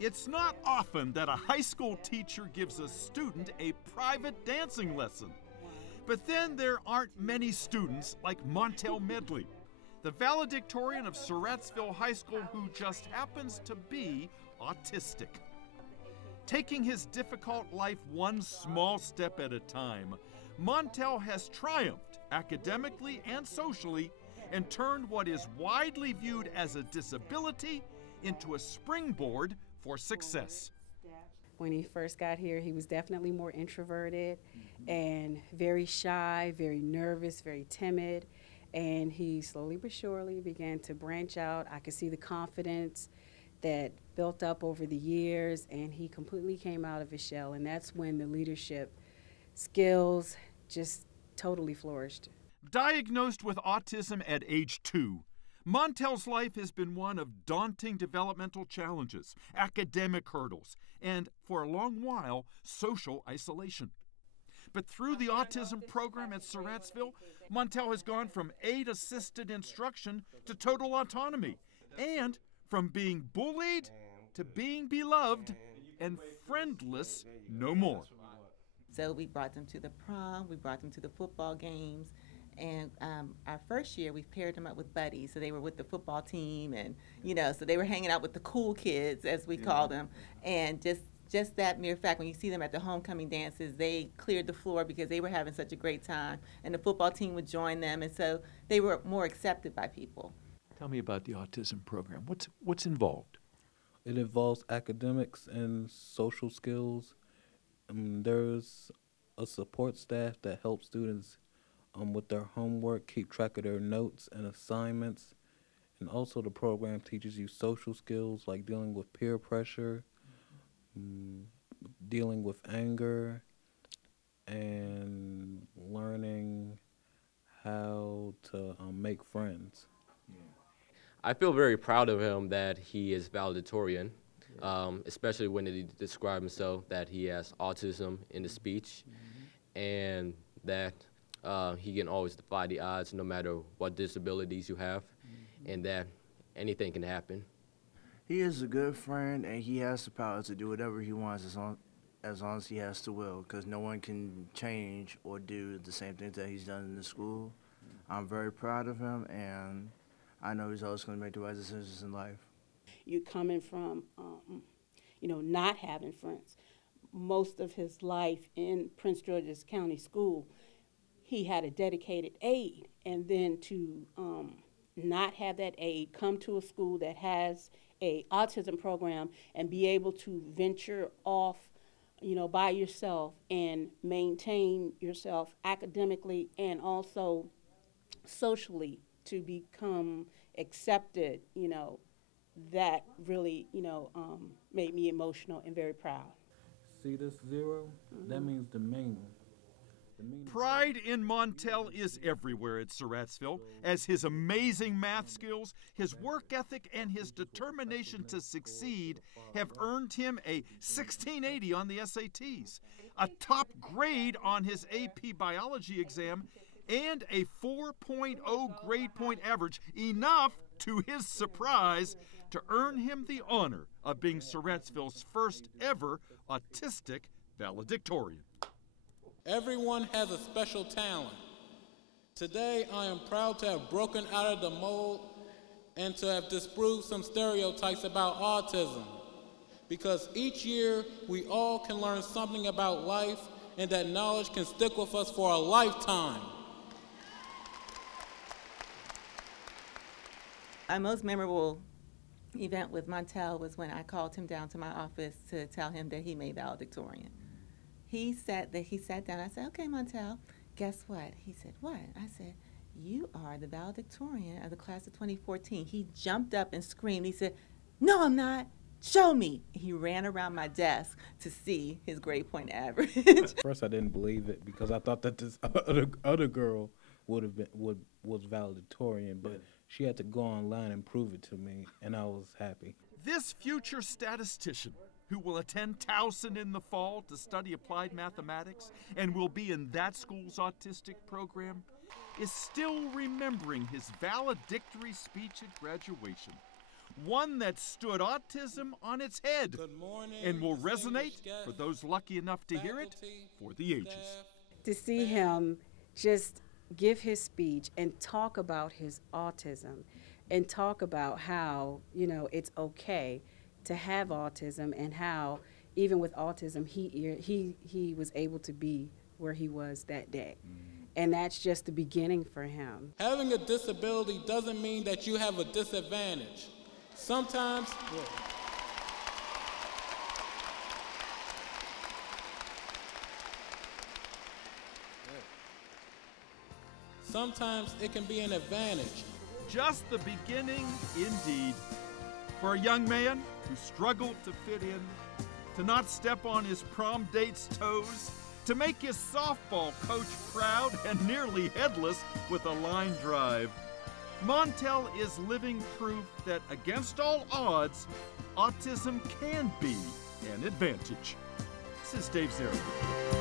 It's not often that a high school teacher gives a student a private dancing lesson. But then there aren't many students like Montel Medley, the valedictorian of Surrattsville High School who just happens to be autistic. Taking his difficult life one small step at a time, Montel has triumphed academically and socially and turned what is widely viewed as a disability into a springboard for success. When he first got here, he was definitely more introverted and very shy, very nervous, very timid. And he slowly but surely began to branch out. I could see the confidence that built up over the years, and he completely came out of his shell. And that's when the leadership skills just totally flourished. Diagnosed with autism at age 2, Montel's life has been one of daunting developmental challenges, academic hurdles, and, for a long while, social isolation. But through the autism program at Surrattsville, Montel has gone from aid-assisted instruction to total autonomy, and from being bullied to being beloved and friendless no more. So we brought them to the prom, we brought them to the football games, and our first year we paired them up with buddies, so they were with the football team, and so they were hanging out with the cool kids, as we call them, and just that mere fact, when you see them at the homecoming dances, they cleared the floor because they were having such a great time, and the football team would join them, and so they were more accepted by people. Tell me about the autism program. What's involved? It involves academics and social skills. There's a support staff that helps students with their homework, keep track of their notes and assignments. And also the program teaches you social skills like dealing with peer pressure, dealing with anger, and learning how to make friends. I feel very proud of him that he is valedictorian, especially when he describes himself that he has autism in the speech, and that he can always defy the odds no matter what disabilities you have, and that anything can happen. He is a good friend, and he has the power to do whatever he wants as long as he has the will, because no one can change or do the same things that he's done in the school. I'm very proud of him, and I know he's always going to make the right decisions in life. You're coming from, not having friends. Most of his life in Prince George's County School, he had a dedicated aide, and then to not have that aide, come to a school that has a autism program and be able to venture off, by yourself and maintain yourself academically and also socially to become accepted, that really, made me emotional and very proud. See this 0? That means the mean. Pride in Montel is everywhere at Surrattsville, as his amazing math skills, his work ethic, and his determination to succeed have earned him a 1680 on the SATs, a top grade on his AP biology exam, and a 4.0 grade point average, enough, to his surprise, to earn him the honor of being Surrattsville's first ever autistic valedictorian. Everyone has a special talent. Today, I am proud to have broken out of the mold and to have disproved some stereotypes about autism. Because each year, we all can learn something about life, and that knowledge can stick with us for a lifetime. My most memorable event with Montel was when I called him down to my office to tell him that he made valedictorian. He sat down. I said, "Okay, Montel, guess what?" He said, "What?" I said, "You are the valedictorian of the class of 2014. He jumped up and screamed. He said, "No, I'm not. Show me." He ran around my desk to see his grade point average. At first, I didn't believe it because I thought that this other girl was valedictorian, but she had to go online and prove it to me, and I was happy. This future statistician, who will attend Towson in the fall to study applied mathematics and will be in that school's autistic program, is still remembering his valedictory speech at graduation. one that stood autism on its head Good morning, and will resonate distinguished guests, for those lucky enough to hear it faculty, for the ages. staff. To see him just give his speech and talk about his autism and talk about how, you know, it's okay to have autism and how even with autism he was able to be where he was that day. And that's just the beginning for him. Having a disability doesn't mean that you have a disadvantage. Sometimes, sometimes it can be an advantage. Just the beginning, indeed. For a young man who struggled to fit in, to not step on his prom date's toes, to make his softball coach proud and nearly headless with a line drive. Montel is living proof that against all odds, autism can be an advantage. This is Dave Zerrier.